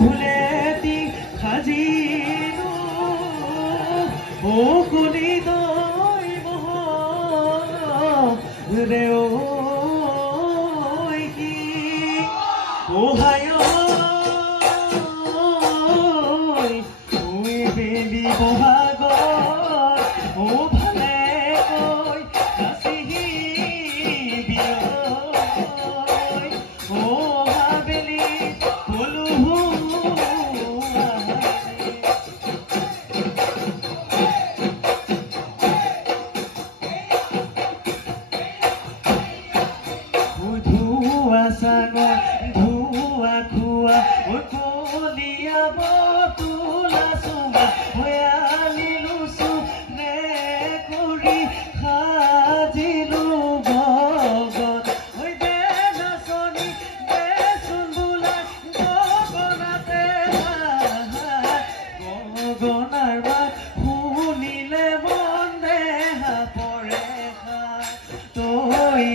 ধুলেটি সাজিলো কুলি দৈ মহৰে ঐ কি বেলি বহাগত ভালে কৈ নাচিহি বিয়ৈ হাবেলি পলুহু ধুৱা চাঙৰ ধুৱা খোৱা কলিয়া বতুলা চুঙা ভয়ালিলো চুনে কৰি সাজিলো গগন দে নাচনি দেচোন বোলাই গগনাতে গগনাৰ মাত শুনিলে মন দেহা পৰে তই